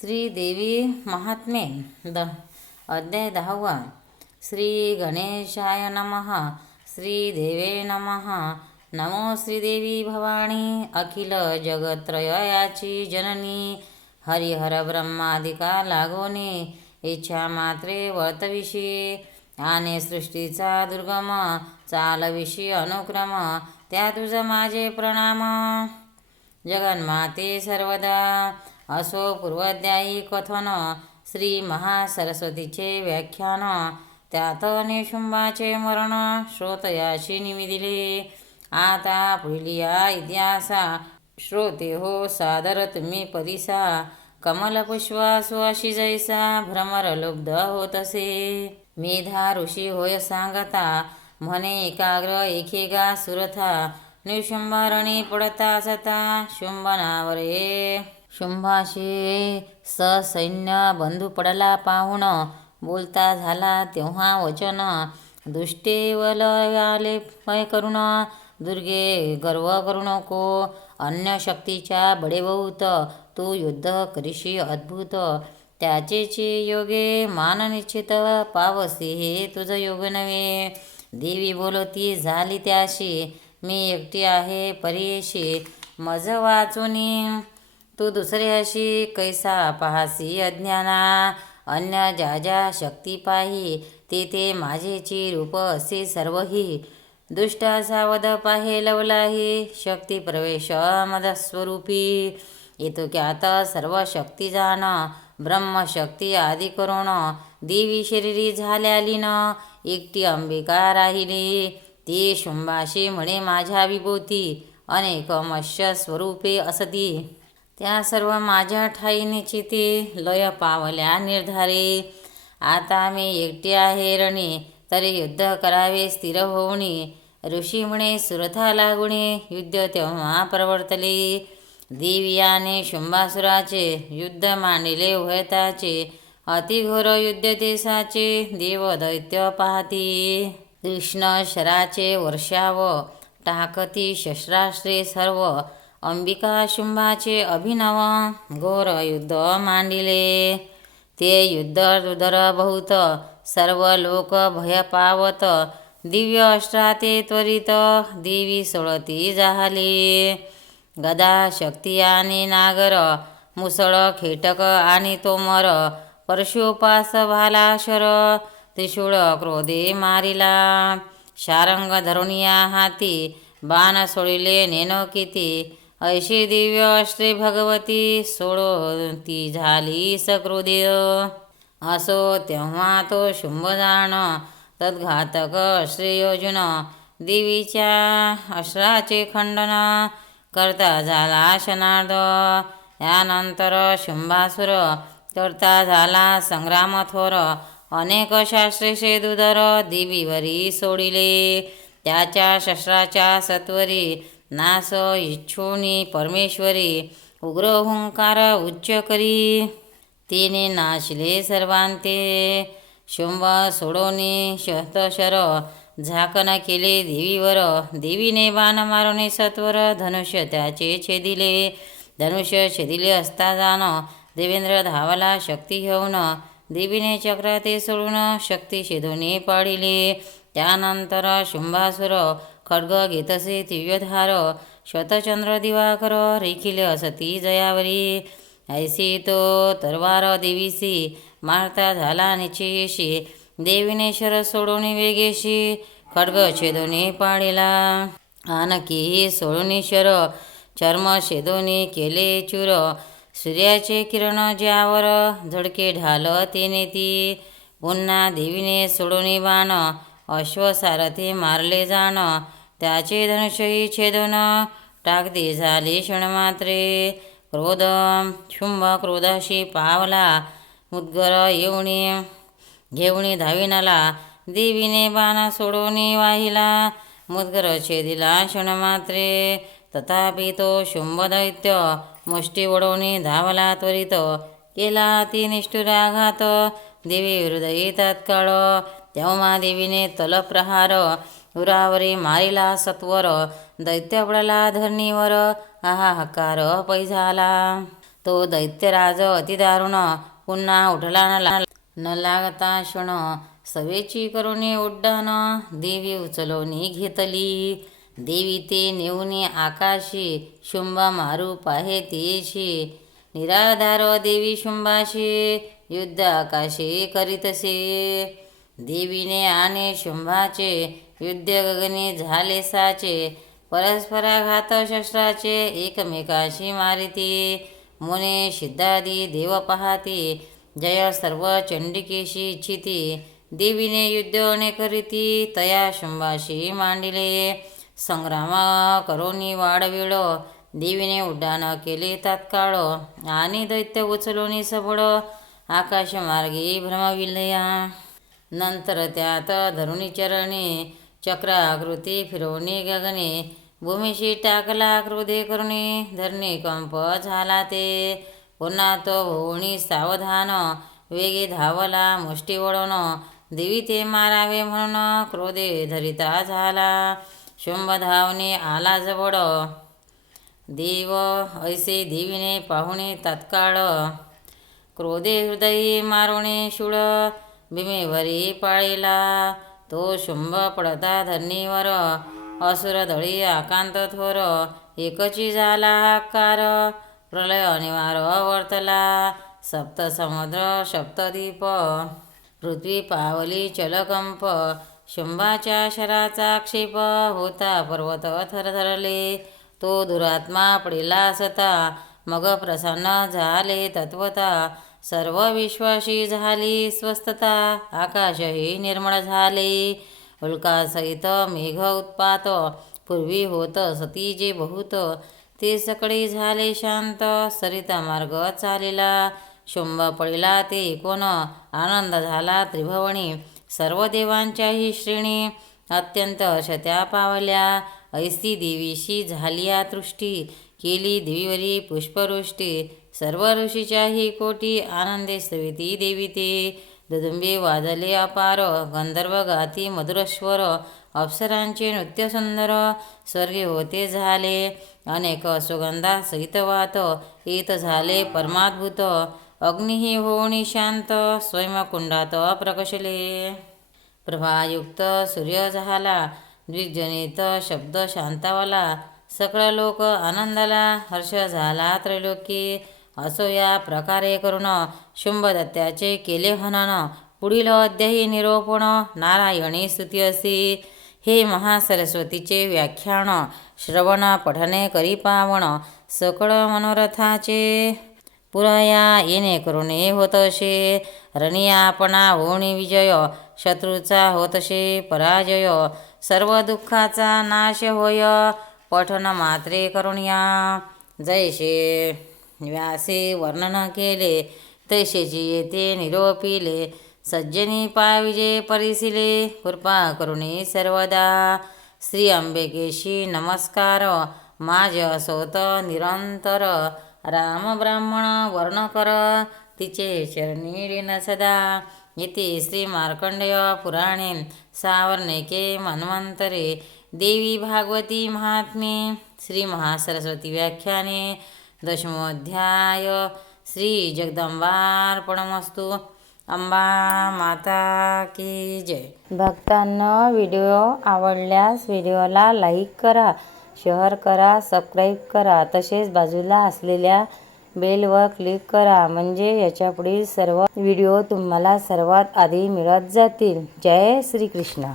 श्रीदेवी महात्मे the अध्याय दहावा. श्री गणेशाय नमः. श्रीदेवे नमः. नमो श्रीदेवी भवानी. अखिल जगत्रयाची जननी. हरिहर ब्रह्मादिका लागोने इच्छा मात्रे वर्तविषयी आणि सृष्टीचा दुर्गम. चालविषयी अनुक्रम. त्या तुझं माझे प्रणाम. जगन्माते सर्वदा. असो पूर्वाध्यायी कथन श्री महासरस्वतीचे व्याख्यान. त्यात निशुंबाचे मरण श्रोतयाशी निमिदिले. आता पुढलिया इतिहासा. श्रोते हो सादर तुम्ही परिसा. कमलपुष्पासु अशी जैसा. भ्रमर लुब्ध होतसे. मेधा ऋषी होय सांगता. म्हणे एकाग्र एकेगा सुरथा. निशुंभारणी पडता सता. शुंभनावरे शुंभाशी ससैन्य बंधू पडला पाहुण बोलता झाला तेव्हा वचन. दुष्टे वलयाले मय करुण दुर्गे गर्व करू नको. अन्य शक्तीच्या बडेबहुत तू युद्ध करीशी अद्भुत. त्याचेचे योगे मान निश्चित पावसी हे तुझं योग नव्हे. देवी बोलती झाली त्याशी मी एकटी आहे परेशी. मज वाचून तू दुसऱ्याशी कैसा पाहसी अज्ञाना? अन्य ज्या ज्या शक्ती पाही तेथे ते माझेची रूप असे सर्वही. दुष्ट सावध पाहे लवलाही शक्ती प्रवेश मदस्वरूपी. येतो की आता सर्व शक्ती जाण ब्रह्मशक्ती आदी करुण देवी शरीरी झाल्या लीन एकटी अंबिका राहिली. ती शुंभाशी म्हणे माझ्या विभूती अनेक मत्स्य स्वरूपे असती. त्या सर्व माझ्या ठाई निश्चिती लय पावल्या निर्धारे. आता मी एकटी आहे रणी तरी युद्ध करावे स्थिर होऊनी. ऋषी म्हणे सुरथा लागुणे युद्ध तेव्हा प्रवर्तले. दिव्याने शुंभासुराचे युद्ध मांडिले उभयताचे. अतिघोर युद्ध देशाचे देव दैत्य पाहती. कृष्ण शराचे वर्षाव टाकती शस्त्रास्त्रे सर्व. अंबिका शुंभाचे अभिनव घोर युद्ध मांडिले। ते युद्ध रुदर बहुत सर्व लोक भय पावत। दिव्य अष्ट्राते त्वरित देवी सोळती जाहली। गदा शक्ती आणि नागर मुसळ खेटक आणि तोमर परशुपास भाला शर त्रिशूळ क्रोधे मारिला। शारंग धरुणिया हाती बाण सोडिले नेनो किती। ऐशी दिव्य श्री भगवती सोडो ती झाली सक्रोदय असो तेव्हा तो शुंभ जाण तद्घातक अश्रेयोजुन देवीच्या अश्राचे खंडन करता झाला शनार्द यानंतर शुंभासुर करता झाला संग्राम थोर. अनेक शास्त्रे दुधर देवीवरी सोडिले. त्याच्या शस्त्राच्या सत्वरी नास इच्छुनी परमेश्वरी उग्र हुंकार उच्च करी तिने नाशले सर्वांते शुंभ सोडोनी शतशर झाकण केले देवीवर देवीने बाण मारुनी सत्वर धनुष्य त्याचे छेदिले। धनुष्य छेदिले असता जाण देवेंद्र धावला शक्ती घेऊन देवीने चक्र ते सोडून शक्ती शेधून पाडिले। त्यानंतर शुंभासुर खड्ग घेतसे दिव्यधार शतचंद्र दिवाकर रेखिल असती जयावरी ऐसी तो तरवार देवीसी मारता झाला निचेशी देवीने शर सोडून वेगेशी खड्ग छेदोनी पाडिला आणखी सोडून शर चर्म शेदोनी केले चूर सूर्याचे किरण ज्यावर झडके ढाल तेने ती पुन्हा देवीने सोडून बाण अश्वसारथी मारले जाण. त्याचे धनुष्यही छेदून टाकते झाली क्षणमात्रे. क्रोध शुंभ क्रोधाशी पावला. मुद्गर येऊणी घेऊणी धाविनाला देवीने बाणा सोडून वाहिला. मुद्गर छेदिला क्षणमात्रे. तथापि तो शुंभ दैत्य मुष्टी ओढवणी धावला त्वरित. केला ती निष्ठुराघात देवी हृदयी तात्काळ देवीने तलप्रहार उरावरी मारिला सत्वर दैत्य पडला धरणीवर हाहाकार पै झाला तो दैत्यराज अतिदारुण पुन्हा उठला न ला- न लागता क्षण सवेची करुणी उड्डाण देवी उचलवणी घेतली. देवी ते नेऊनी आकाशी शुंभ मारू पाहे तेशी. निराधार देवी शुंभाशी युद्ध आकाशी करीतसे. देवीने आणि शुंभाचे युद्ध गगनी झाले साचे परस्पराघात शस्त्राचे एकमेकाशी मारिती. मुने सिद्धादी देव पाहाती जय सर्व चंडिकेशी इच्छिती. देवीने युद्ध करीती तया शुंभाशी मांडिले. संग्राम करोनी वाढविळ देवीने उड्डाण केले तात्काळ. आणि दैत्य उचलोनी सबळ आकाशमार्गी भ्रमविलया. नंतर त्यात धरुणी चक्राकृती चक्र आकृती फिरवणी गगने भूमीशी टाकला क्रोधे करुणी धरणी कंप झाला ते. पुन्हा तो भोवणी सावधान वेगे धावला मुष्टी वळवण देवी ते मारावे म्हणून क्रोधे धरिता झाला. शुंभ धावणे आला जवळ. देव ऐसे देवीने पाहुणे तात्काळ. क्रोधे हृदयी मारुणे शूळ भीमेवरी पाळीला तो शुंभ पडता धरणीवर असुरधळी आकांत थोर एकची झाला हाकार प्रलय अनिवार वर्तला सप्त समुद्र सप्तदीप पृथ्वी पावली चलकंप शुंभाच्या शराचा क्षेप होता पर्वत थरथरले तो दुरात्मा पडिला असता मग प्रसन्न झाले तत्वता सर्व विश्वाशी झाली स्वस्थता आकाशही निर्मळ झाले. उल्कासहित मेघ उत्पात. पूर्वी होत सती जे बहुत. ते सकळी झाले शांत. सरिता मार्ग चालिला. शुंभ पडिला ते कोण? आनंद झाला त्रिभवणी सर्व देवांच्याही श्रेणी अत्यंत शत्या पावल्या. ऐसी देवीशी झाली तृष्टी केली देवीवरी पुष्पवृष्टी. सर्व ऋषीच्याही कोटी आनंदे स्तविती देवी ते दुदुंबे वाजले अपार गंधर्व गाती मधुरेश्वर अप्सरांचे नृत्य सुंदर स्वर्गे होते झाले. अनेक सुगंधा सहित वात येत झाले परमाद्भुत. अग्निही होणी शांत स्वयंकुंडात प्रकशले. प्रभायुक्त सूर्य झाला द्विजनित शब्द शांतावाला. सकळ लोक आनंदाला हर्ष झाला त्रैलोकी. असो या प्रकारे करून शुंभदत्त्याचे केले हनन. पुढील अध्यायी निरोपण नारायणी स्तुती असी. हे महासरस्वतीचे व्याख्यान श्रवण पठने करी पावण सकळ मनोरथाचे. पुरया येणे हे होत असे रणियापणा होणी विजय शत्रूचा होत असे पराजय. सर्व दुःखाचा नाश होय पठन मात्रे करुणया. जैसे व्यासे वर्णन केले. तैसेची येते निरोपिले. सज्जनी पाविजे परिसिले. कृपा करुणे सर्वदा. श्री अंबेकेशी नमस्कार. माझ असोत निरंतर. राम ब्राह्मण वर्ण कर. तिचे चरणी सदा. इति श्री मार्कंडेय पुराणे. सावर्णिके मन्वंतरे देवी भागवती महात्म्ये श्री महासरस्वती व्याख्याने. दशमोध्याय श्री जगदंबार्पणमस्तु अंबा माता की जय। भक्तांना व्हिडिओ आवडल्यास व्हिडिओला लाईक करा शेअर करा सबस्क्राईब करा तसेच बाजूला असलेल्या बेलवर क्लिक करा म्हणजे याच्यापुढील सर्व व्हिडिओ तुम्हाला सर्वात आधी मिळत जातील. जय श्रीकृष्ण.